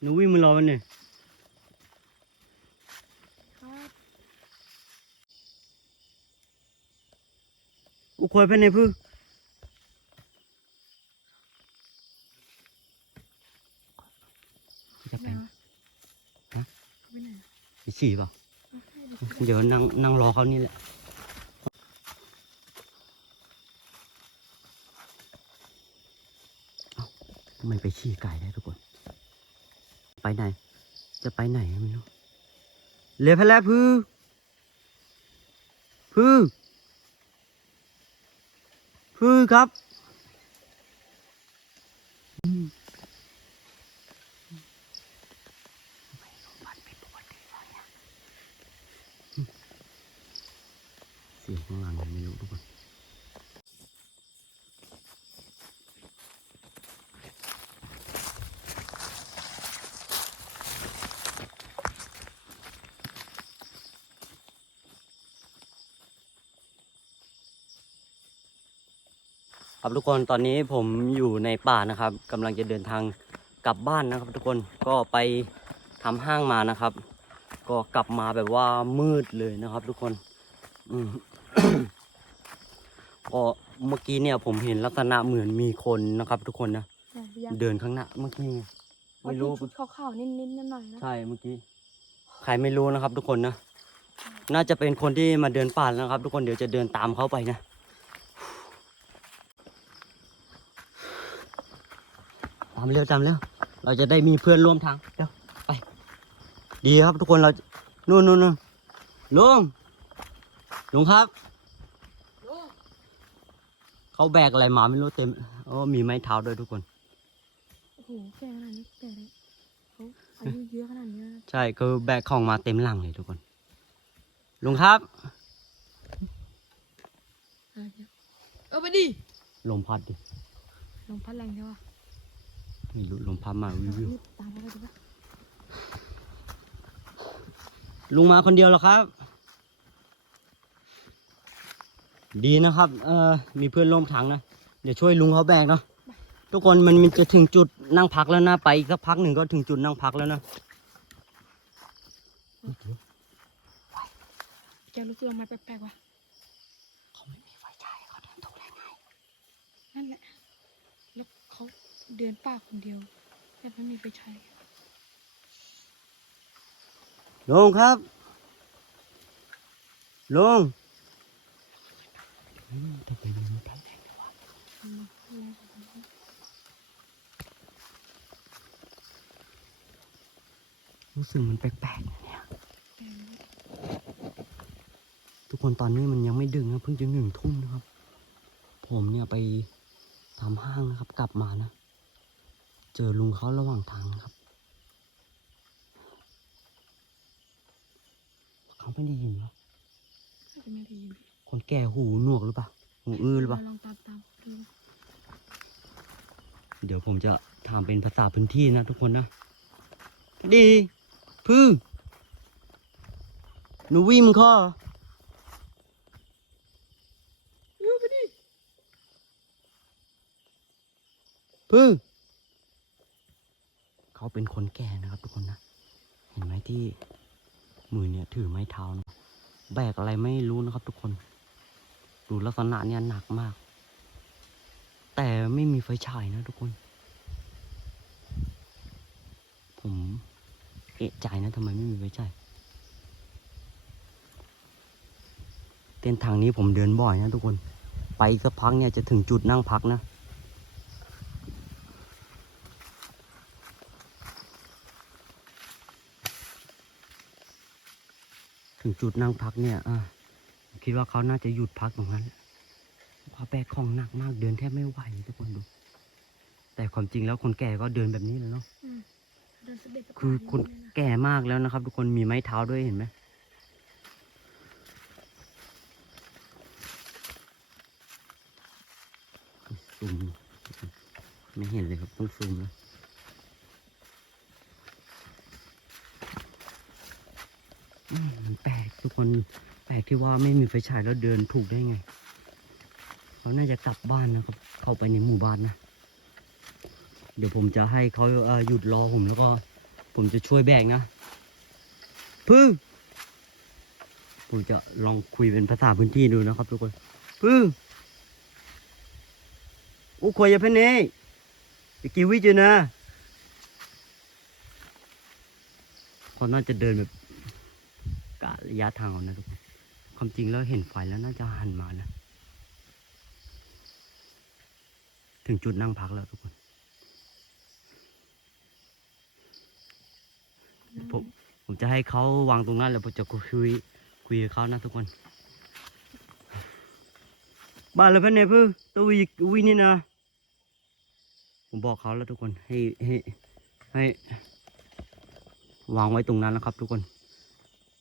หนูวิ่งมารอมันเนี่ยครับกูคอยไปไหนพื้จะไปไม่เอาฮะเขาไปไหนอะไปฉี่เปล่าเดี๋ยวนั่งนั่งรอเขานี่แหละเอ้าทำไมไปฉี่ไก่ได้ทุกคน ไปไหน จะไปไหนไม่รู้เรียกพแล้วพื้พื้พื้ครับ อืมทำไมโรงพยาบาลเป็นปกติวะเนี่ย เสียงข้างหลังไม่รู้ทุกคน ครับทุกคนตอนนี้ผมอยู่ในป่านะครับกำลังจะเดินทางกลับบ้านนะครับ ทุกคนก็ไปทำห้างมานะครับ ก็กลับมาแบบว่ามืดเลยนะครับ ทุกคนอืม ก็เมื่อกี้เนี่ยผมเห็นลักษณะเหมือนมีคนนะครับ ทุกคนนะไหนยังเดินข้างหน้าเมื่อกี้ไงไม่รู้ ชุดขาวๆนิ่มๆหน่อยๆนะใช่เมื่อกี้ใครไม่รู้นะครับ ทุกคนนะ น่าจะเป็นคนที่มาเดินป่านะครับ ทุกคนเดี๋ยวจะเดินตามเขาไปนะามเร็วตามเร็วเราจะได้มีเพื่อนร่วมทางเร็วไปดีครับทุกคนเรานู่นนู่นนู่นลุงลุงครับเขาแบกอะไรมาไม่รู้เต็มโอ้มีไม้เท้าด้วยทุกคนโอ้โหแก่ขนาดนี้แก่เลยเขาอายุเยอะขนาดนี้แล้วนะใช่คือแบกของมาเต็มหลังเลยทุกคนลุงครับอะเดี๋ยวเออไปดิลมพัดดิลมพัดแรงใช่ปะ ไม่รู้ลมพัดมาวิววิวรีบตามเขาไปดีปะลุงมาคนเดียวเหรอครับ ดีนะครับ เอ่อ มีเพื่อนร่วมทางนะ เดี๋ยวช่วยลุงเขาแบกเนาะ ทุกคนมันมันจะถึงจุดนั่งพักแล้วนะ ไปอีกสักพักหนึ่งก็ถึงจุดนั่งพักแล้วนะแกรู้สึกว่ามันแปลกๆวะเขาไม่มีไฟฉายเขาเดินถูกแล้วไงนั่นแหละแล้ว เขาเดินป่าคนเดียว แต่ไม่มีไฟฉายลุงครับลุงอืมทำไมมันพัดแรงจังวะอืมแรงกว่านั้นรู้สึกมันแปลกๆนะเนี่ยแรงมากทุกคนตอนนี้มันยังไม่ดึงนะเพิ่งจะหนึ่งทุ่มนะครับ ผมเนี่ยไปทำห้างนะครับ กลับมานะ เจอลุงเขาระหว่างทางนะครับ เขาไม่ได้ยินวะน่าจะไม่ได้ยินพี่คนแก่หูหนวกหรือเปล่าหูอื้อหรือเปล่าลองตามตามๆดูเดี๋ยวผมจะทำเป็นภาษาพื้นที่นะทุกคนนะ ดีพื้หนูวิ่งมึงข้อเออไปดิพึ่ง เขาเป็นคนแก่นะครับทุกคนนะ เห็นไหมที่มือเนี่ยถือไม้เท้านะแบกอะไรไม่รู้นะครับทุกคน ดูลักษณะเนี่ยหนักมาก แต่ไม่มีไฟฉายนะทุกคน ผมเอะใจนะทำไมไม่มีไฟฉายเส้นทางนี้ผมเดินบ่อยนะทุกคน ไปสักพักเนี่ยจะถึงจุดนั่งพักนะ งจุดนั่งพักเนี่ยอะผมคิดว่าเขาน่าจะหยุดพักตรงนั้นเพราะแบกของหนักมากเดินแทบไม่ไหวทุกคนดู แต่ความจริงแล้วคนแก่ก็เดินแบบนี้แหล้วเนาะอืมเดินสะเด็ดสะคือพานคนเลยนะแก่มากแล้วนะครับ ทุกคนมีไม้เท้าด้วยเห็นไหมซูมไม่เห็นเลยครับต้องซูมแล้วอืมมัน แปลกทุกคนแปลกที่ว่าไม่มีไฟฉายแล้วเดินถูกได้ไงเขาน่าจะกลับบ้านนะครับ เข้าไปในหมู่บ้านนะ เดี๋ยวผมจะให้เขาเอ่อหยุดรอผมแล้วก็ ผมจะช่วยแบกนะ พึ่ง ผมจะลองคุยเป็นภาษาพื้นที่ดูนะครับ ทุกคน พึ่งอุคอยาเพนเน่กี้วิจูนะเขาน่าจะเดินแบบ กะระยะทางนะทุกคนความจริงแล้วเห็นไฟแล้วน่าจะหันมานะ ถึงจุดนั่งพักแล้วทุกคนผมผมจะให้เขาวางตรงนั้นแล้วผมจะคุยคุยกับเขานะทุกคนบ้านเลยเพื่อนเนี่ยเพื่อตัววีวีนี่นะผมบอกเขาแล้วทุกคนให้ให้ให้วางไว้ตรงนั้นนะครับทุกคน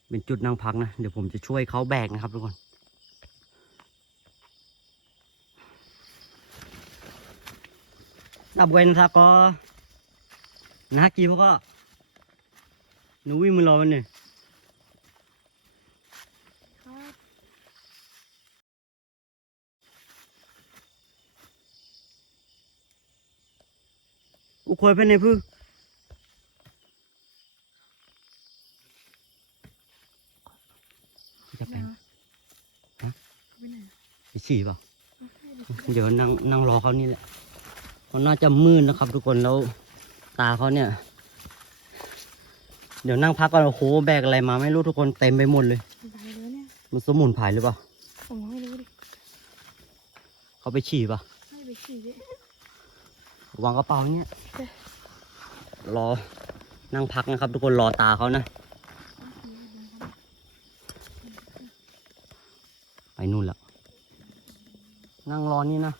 เป็นจุดนั่งพักนะ เดี๋ยวผมจะช่วยเขาแบกนะครับทุกคนดับเวนซะก็นากีพวกก็หนูวิ่งมือรอมันเนี่ยอุคอยไปไหนพึ่งจะไป ไม่เอา ฮะ ไปไหนอะ ไป ฉี่เปล่าเดี๋ยวนั่งนั่งรอเขานี่แหละเขาน่าจะมืดนะครับ ทุกคนแล้วตาเขาเนี่ย เดี๋ยวนั่งพักก่อนโอ้โหแบกอะไรมาไม่รู้ทุกคนเต็มไปหมดเลยมันสมุนไพรหรือเปล่าผมไม่รู้ดิเขาไปฉี่ปล่าให้ไปขี่ดิวางกระเป๋าเงี้ยรอนั่งพักนะครับ ทุกคนรอตาเขานะไปนู่นแล้ว นั่งรอนี่นะ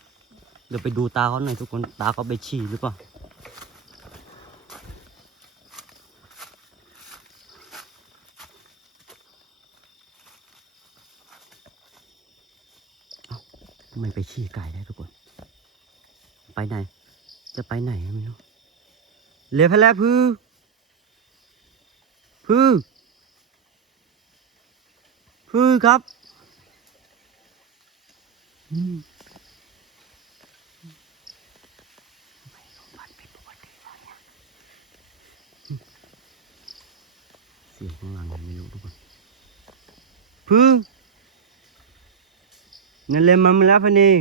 เดี๋ยวไปดูตาเขาหน่อยทุกคน ตาเขาไปฉี่หรือเปล่า ทำไมไปฉี่ไก่ได้ทุกคน ไปไหน จะไปไหนไม่รู้เรียกพแล้วพื้อพื้อพื้อครับ อืมทำไมโรงพยาบาลผิดปกติวะเนี่ยอืมเสียงข้างหลังไม่รู้ทุกคนพึ่งนั่นเลยมันมาแล้วพันเอง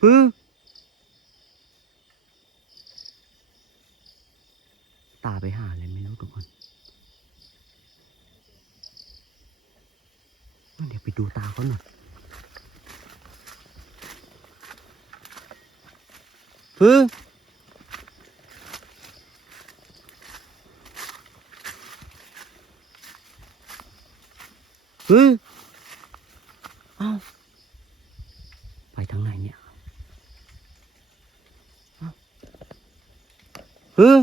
พึ่งตาไปหาอะไรไม่รู้ทุกคนเดี๋ยวไปดูตาเขาหน่อย ฟื้นฟื้นเอ้าไปทางไหนเนี่ยเอ้าฟื้น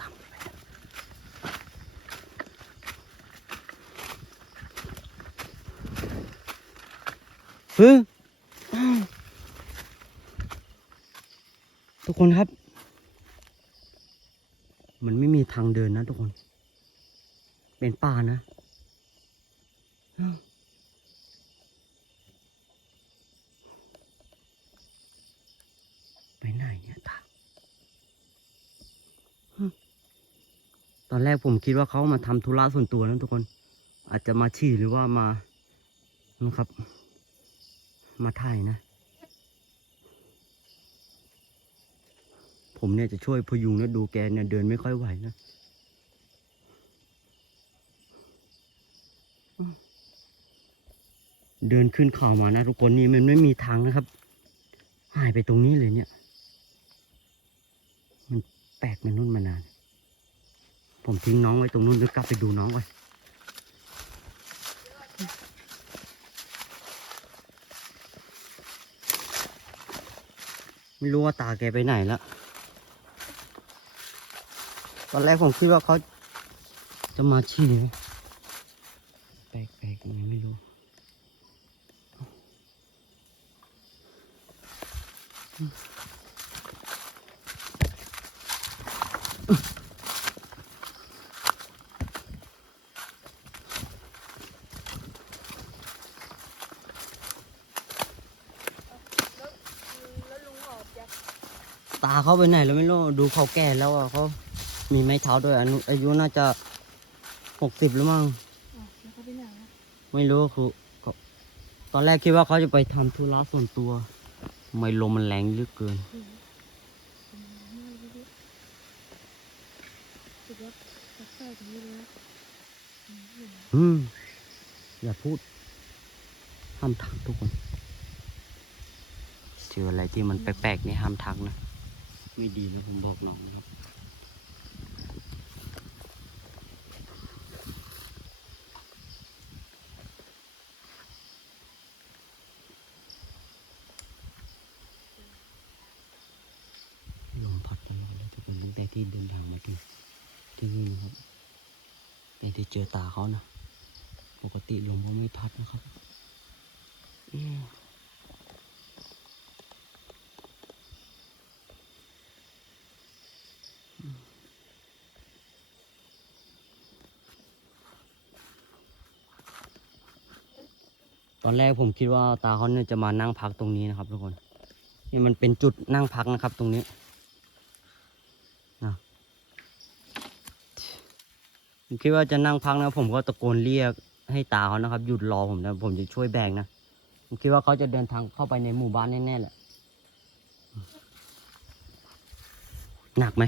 ตามไป ฟื้นอ้าวทุกคนครับ มันไม่มีทางเดินนะทุกคน เป็นป่านะอ้าวไปไหนเนี่ยตาฮึตอนแรกผมคิดว่าเขามาทำธุระส่วนตัวนะทุกคน อาจจะมาฉี่หรือว่ามานะครับ มาถ่ายนะ ผมเนี่ยจะช่วยพยุงนะดูแกเนี่ยเดินไม่ค่อยไหวนะเดินขึ้นเขามานะทุกคนนี่มันไม่มีทางนะครับ หายไปตรงนี้เลยเนี่ย มันแปลกมันนู่นมานาน ผมทิ้งน้องไว้ตรงนู้นเดี๋ยวกลับไปดูน้องก่อ ไม่รู้ว่าตาแกไปไหนแล้ว ตอนแรกผมคิดว่าเขาจะมาชี้แปลกๆยังไงไม่รู้อ ตาเขาไปไหนแล้วไม่รู้ดูเขาแก่แล้วอะเขามีไม้เท้าด้วยอายุอายุน่าจะหกสิบแล้วมั้งอ๋อแล้วเขาไปไหนอะไม่รู้คือเขาตอนแรกคิดว่าเขาจะไปทำธุระส่วนตัวทำไมลมมันแรงเหลือเกินอืมอืมไม่รู้รู้สึกว่าแปลกๆอย่างนี้เลยนะอืมเห็นไหมอืมอย่าพูดห้ามทักทุกคนเจออะไรที่มันแปลกๆนี่ห้ามทักนะ ไม่ดีนะผมบอกน้องนะครับลมพัดตลอดเลยทุกคนตั้งแต่ที่เดินทางมาถึงที่นี่นะครับแต่ที่เจอตาเขานะ ปกติลมก็ไม่พัดนะครับ อืม อนแรกผมคิดว่าตาเขาเนี่ยจะมานั่งพักตรงนี้นะครับทุกคน นี่มันเป็นจุดนั่งพักนะครับตรงนี้นะผมคิดว่าจะนั่งพักนะ ผมก็ตะโกนเรียกให้ตาเขานะครับ หยุดรอผมนะผมจะช่วยแบกนะ ผมคิดว่าเขาจะเดินทางเข้าไปในหมู่บ้านแน่ๆแหละ หนักไหม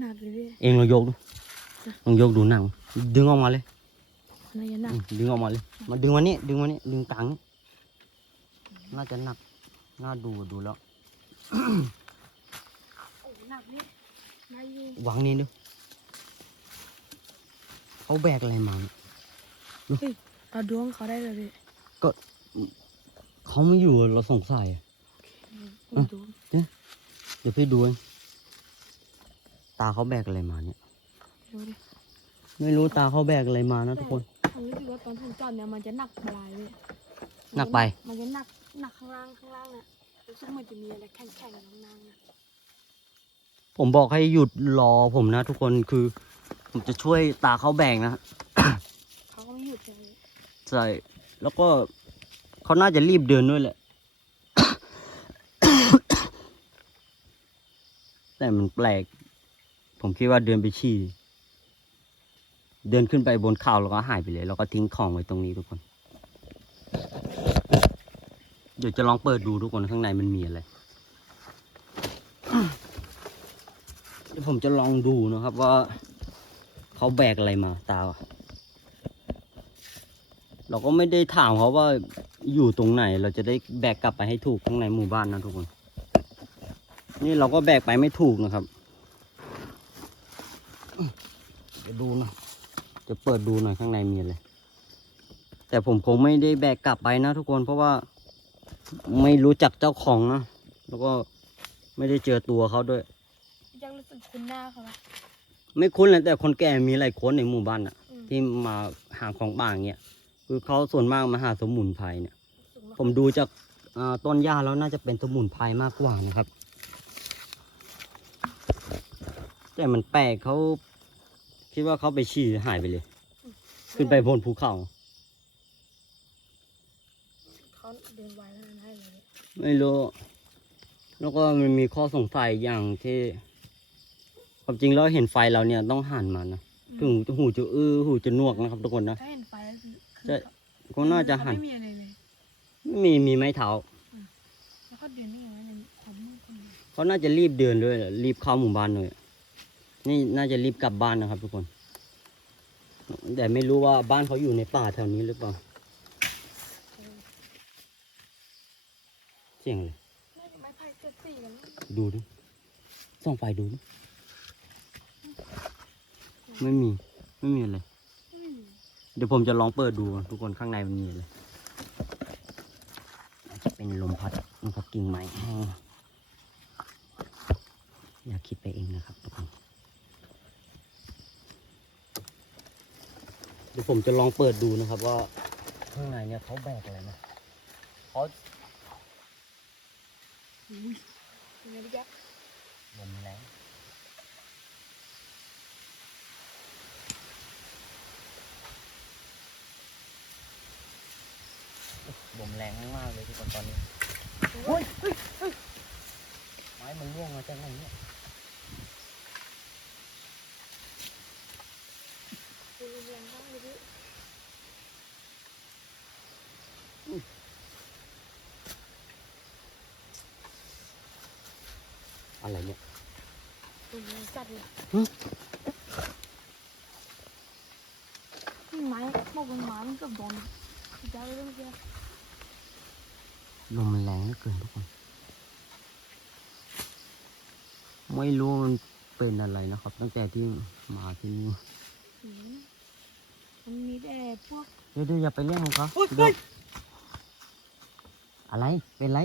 หนักเลยพี่เองลองยกดูลองยกดูหนัง ดึงออกมาเลย น่าจะหนักอืมดึงออกมาเลยมาดึงมานี่ดึงมานี่ดึงกลางนี่น่าจะหนัก น่าดูดูแล้วโอ้หนักนี่นายอยู่วางนี่ดูเขาแบกอะไรมาเนี่ยเอาดวงเขาได้เลยพี่เขาไม่อยู่เราสงสัยอะผมดูเดี๋ยวพี่ดูเองตาเขาแบกอะไรมาเนี่ยดูดิไม่รู้ตาเขาแบกอะไรมานะทุกคนผมรู้สึก ว่าตอนผมจอดเนี่ยมันจะหนักปลายเลยหนักไป มันจะหนักหนักข้างล่างข้างล่างน่ะรู้สึกเหมันจะมีอะไรแข็งๆข้างล่างน่ะผมบอกให้หยุดรอผมนะ ทุกคนคือผมจะช่วยตาเขาแบกนะเขาก็ไม่หยุดเลยใช่แล้วก็เขาน่าจะรีบเดินด้วยแหละ แต่มันแปลก ผมคิดว่าเดินไปฉี่ เดินขึ้นไปบนเขาแล้วก็หายไปเลย แล้วก็ทิ้งของไว้ตรงนี้ทุกคน เดี๋ยวจะลองเปิดดูทุกคนข้างในมันมีอะไรเดี๋ยวผมจะลองดูนะครับว่าเขาแบกอะไรมาตาเราก็ไม่ได้ถามเขาว่าอยู่ตรงไหน เราจะได้แบกกลับไปให้ถูกข้างในหมู่บ้านนะทุกคน นี่เราก็แบกไปไม่ถูกนะครับ เดี๋ยวดูนะ จะเปิดดูหน่อยข้างในมีอะไร แต่ผมคงไม่ได้แบกกลับไปนะทุกคนเพราะว่าไม่รู้จักเจ้าของนะ แล้วก็ไม่ได้เจอตัวเขาด้วย ยังรู้สึกคุ้นหน้าเขาไหมไม่คุ้นเลยแต่คนแก่มีหลายคนในหมู่บ้านอะอืมที่มาหาของป่าอย่างเงี้ยคือเขาส่วนมากมาหาสมุนไพรเนี่ยรู้สึกว่าผมดูจากอ่าต้นหญ้าแล้วน่าจะเป็นสมุนไพรมากกว่านะครับ แต่มันแปลกเขา คิดว่าเขาไปฉี่หายไปเลย ขึ้นไปบนภูเขา เขาเดินไวแล้วนะให้เลยไม่รู้ แล้วก็มันมีข้อสงสัยอย่างที่ความจริงแล้วเห็นไฟเราเนี่ยต้องหันมานะถึงหูจะอื้อหูจะนวกนะครับทุกคนนะถ้าเห็นไฟก็คือใช่ก็น่าจะหัน ไม่มีอะไรเลยไม่มีมีไม้เท้าแล้วเขาเดินนี่ไงวะในความมืดคนเดียวเขาน่าจะรีบเดินด้วยแหละรีบเข้าหมู่บ้านเลย นี่น่าจะรีบกลับบ้านนะครับ ทุกคน แต่ไม่รู้ว่าบ้านเขาอยู่ในป่าแถวนี้หรือเปล่า เสียงอะไรน่าจะไม้ไผ่เจ็ดสี่กันมั้งดูดิส่องไฟดูดิไม่มี ไม่มีอะไรอืมเดี๋ยวผมจะลองเปิดดูทุกคนข้างในมันมีอะไรอาจจะเป็นลมพัดนะครับกิ่งไม้แห้งอย่าคิดไปเองนะครับทุกคน เดี๋ยวผมจะลองเปิดดูนะครับว่าข้างในเนี่ยเขาแบกอะไรนะเขายังไงพี่แจ๊คลมแรงลมแรงมากเลยทุกคนตอนนี้ ไม้มันร่วงมาจากไหนเนี่ย ดูแรงมากเลยพี่อะไรเนี่ยดูแรงจัดเลยหึนี่ไม้บอกเป็นไม้มันเกือบโดนพี่จ้าเลยเมื่อกี้ลมมันแรงเหลือเกินทุกคน ไม่รู้มันเป็นอะไรนะครับ ตั้งแต่ที่มาที่นี่ อืมมันมีแต่พวก เดี๋ยวเดี๋ยวอย่าไปเล่นของเขาโอ๊ยเดี๋ยวเฮ้ยอะไร เป็นไร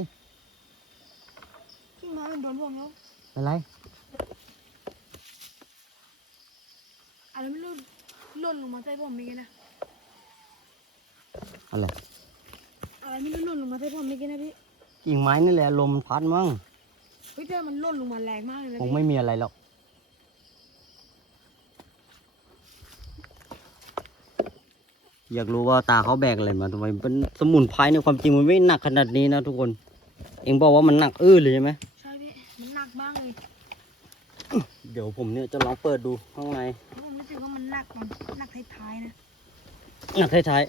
ที่ไม้มันโดนรวมแล้วเป็นไร อะไรไม่รู้หล่นลงมาใส่ผมเมื่อกี้นะ อะไร อะไรไม่รู้หล่นลงมาใส่ผมเมื่อกี้นะพี่ กิ่งไม้นี่แหละลมพัดมั้ง เฮ้ยแต่มันหล่นลงมาแรงมากเลยนะคงพี่ไม่มีอะไรหรอก อยากรู้ว่าตาเขาแบกอะไรมาทำไมเป็นสมุนไพรในยความจริงมันไม่หนักขนาดนี้นะทุกคน เองบอกว่ามันหนักอื้อเลยใช่ไหมใช่พี่มันหนักบ้างเลยเดี๋ยวผมเนี่ยจะลองเปิดดูข้างในผมรู้สึกว่ามันหนักตอนหนักท้ายๆนะหนักท้าย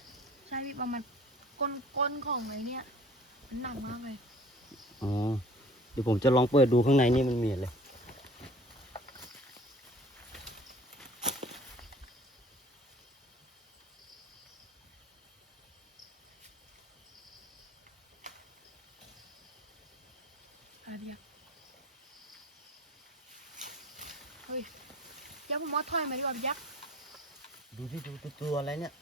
ใช่พี่ประมาณก้นก้นของไอ้เนี่ยมันหนักมากเลยๆอ๋อเดี๋ยวผมจะลองเปิดดูข้างในนี่มันมีอะไรอะไรเดียวเฮ้ยยักษ์ผมว่าถ อยมาดีกว่ายักษ์ดูที่ดูตัวอะไรเนี่ย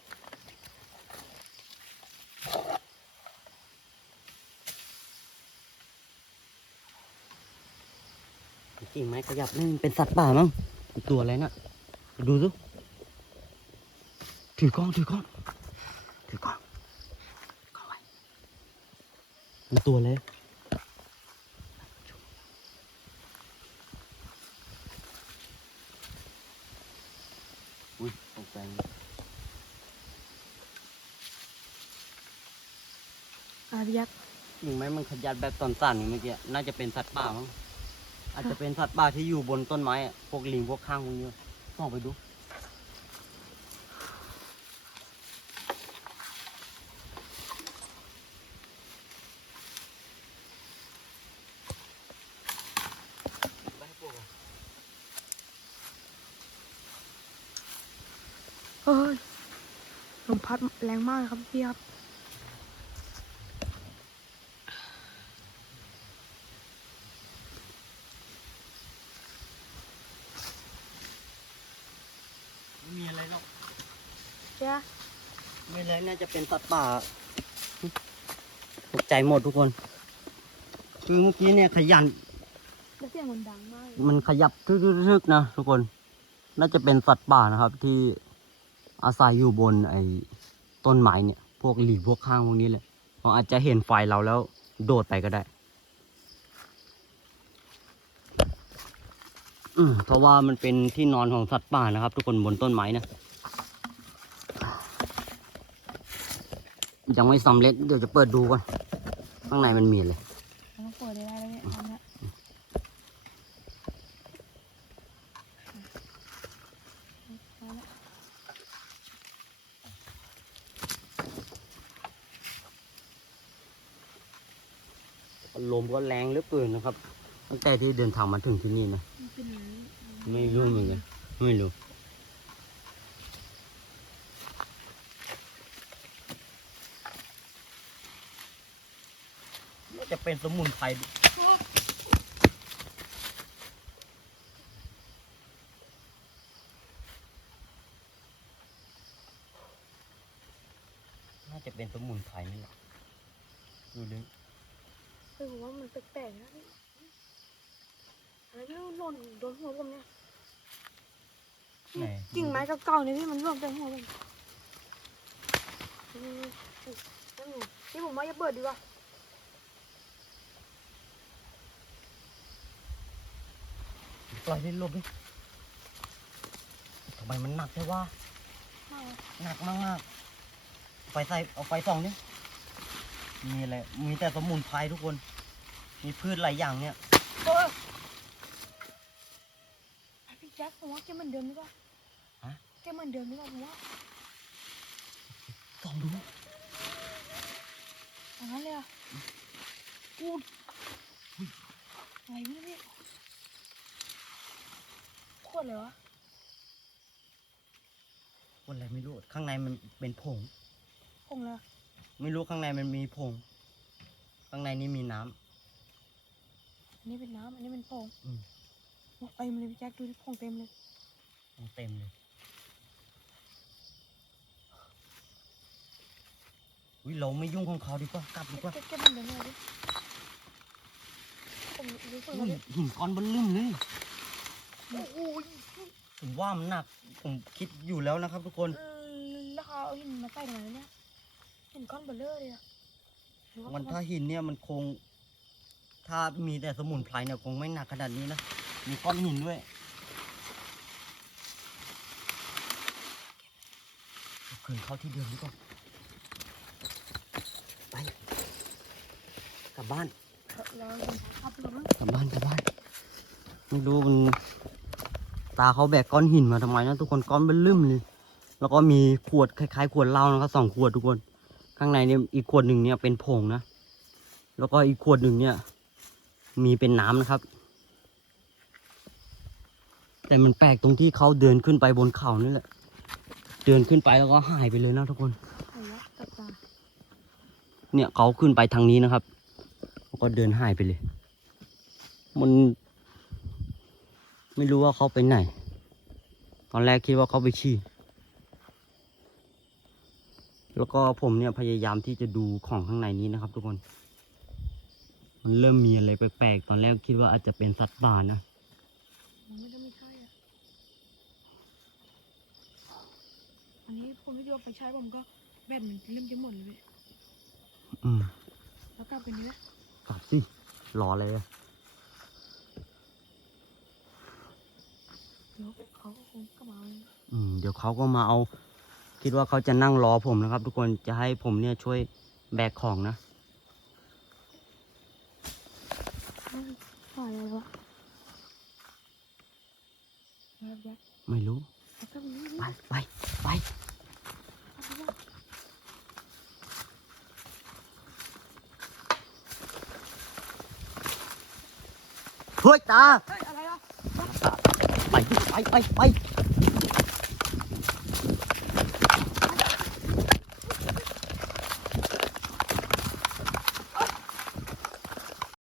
จริงไหมขยับนี่มันเป็นสัตว์ป่ามั้งตัวอะไรน่ะดูสิถือกล้องถือกล้องถือกล้องถือกล้องไว้มันตัวอะไรอุ้ยตกใจ อะไรยักษ์ จริงไหมมัน ขยับแบบตอนสั่นเมื่อกี้น่าจะเป็นสัตว์ป่ามั้งอาจจะเป็นสัตว์ป่าที่อยู่บนต้นไม้อะพวกลิงพวกข้างพวกนี้ส่องไปดูเฮ้ยลมพัดแรงมากครับพี่ครับ ไม่มีอะไรหรอก เจ้าไม่เลยน่าจะเป็นสัตว์ป่าตกใจหมดทุกคน คือเมื่อกี้เนี่ยขยัน แล้วเสียงมันดังมากเลยมันขยับทึกๆๆนะทุกคน น่าจะเป็นสัตว์ป่านะครับ ที่อาศัยอยู่บนไอ้ต้นไม้เนี่ย พวกหลีพวกข้างพวกนี้แหละเขาอาจจะเห็นไฟเราแล้วโดดไปก็ได้ อืมเพราะว่ามันเป็นที่นอนของสัตว์ป่านะครับ ทุกคนบนต้นไม้นะ ยังไม่สำเร็จเดี๋ยวจะเปิดดูก่อนข้างในมันมีอะไรเราต้องเปิดได้แล้วเนี่ยลมก็แรงเหลือเกินนะครับ ตั้งแต่ที่เดินทางมาถึงที่นี่นะมันเป็นอะไรไม่รู้เหมือนกันไม่รู้น่าจะ เป็นสมุนไพรน่าจะเป็นสมุนไพรนี่แหละดูดิเฮ้ยผมว่ามันแปลกๆนะพี่อะไรไม่รู้หล่นโดนหัวผมเนี่ยไหนกิ่งไม้เก่าๆเนี่ยพี่มันหล่นใส่หัวผมนี่นั่นหนูนี่ผมว่าจะเปิดดีกว่า ล่อยให้ลมดิทำไมมันหนักใช่ว่าหนักมากมากๆไฟใส่เอาไฟส่องดิมีอะไรมีแต่สมุนไพรทุกคน มีพืชหลายอย่างเนี่ยโอ้ยแจ็คผมว่าแกเหมือนเดิมหรือเปล่าฮะแกเหมือนเดิมหรือเปล่าผมว่าส่องดูอย่างนั้นเลยอะกูดอะไรไม่รู้ เนี่ยโคตรเลยวะคนอะไรไม่รู้ ข้างในมันเป็นผงคงเลยไม่รู้ข้างในมันมีผง ข้างในนี่มีน้ำอันนี้เป็นน้ำอันนี้เป็นผงอืมโอ้เต็มเลยพี่แจ็คดูดิผงเต็มเลยเต็มเลยวิเราไม่ยุ่งของเขาดีกว่ากลับดีกว่าแกแกเหมือนเดิมเลยดิผมรู้สึกอุ้ว่ายเนี่ยหินก้อนเบนลึ่มเลยโอ้โห ผมว่ามันหนัก ผมคิดอยู่แล้วนะครับ ทุกคนเออแล้วเขาเอาหินมาใส่ทำไมวะเนี่ยเห็นก้อนเบลเลอร์เลยอะหรือว่ามันเขาถ้าหินเนี่ยมันคง ถ้ามีแต่สมุนไพรเนี่ยคงไม่หนักขนาดนี้นะ มีก้อนหินด้วยคืนเข้าที่เดิมดีกว่าไปกลับบ้านแล้วเดินทางขับรถมั้งกลับบ้านกลับบ้านไม่รู้มัน ตาเขาแบกก้อนหินมาทำไมนะทุกคนก้อนเบนลึ่มเลย แล้วก็มีขวดคล้ายๆขวดเหล้านะครับสองขวดทุกคน ข้างในเนี่ยอีกขวดหนึ่งเนี่ยเป็นผงนะ แล้วก็อีกขวดหนึ่งเนี่ย มีเป็นน้ำนะครับ แต่มันแปลกตรงที่เขาเดินขึ้นไปบนเขานี่แหละ เดินขึ้นไปแล้วก็หายไปเลยนะทุกคน เนี่ยเขาขึ้นไปทางนี้นะครับ แล้วก็เดินหายไปเลย มัน ไม่รู้ว่าเขาไปไหน ตอนแรกคิดว่าเขาไปขี้ แล้วก็ผมเนี่ยพยายามที่จะดูของข้างในนี้นะครับ ทุกคน มันเริ่มมีอะไรแปลกๆ ตอนแรกคิดว่าอาจจะเป็นสัตว์ป่านะมันไม่ได้ไม่ใช่อะอันนี้ผมไม่ดูว่าไปใช้ผมก็แบตมันเริ่มจะหมดเลยเว้ยอืมแล้วกลับไปนี้ไหมกลับสิรออะไรอะ เดี๋ยวเขาก็คงกลับมา เดี๋ยวเขาก็มาเอา คิดว่าเขาจะนั่งรอผมนะครับ ทุกคนจะให้ผมเนี่ยช่วยแบกของนะ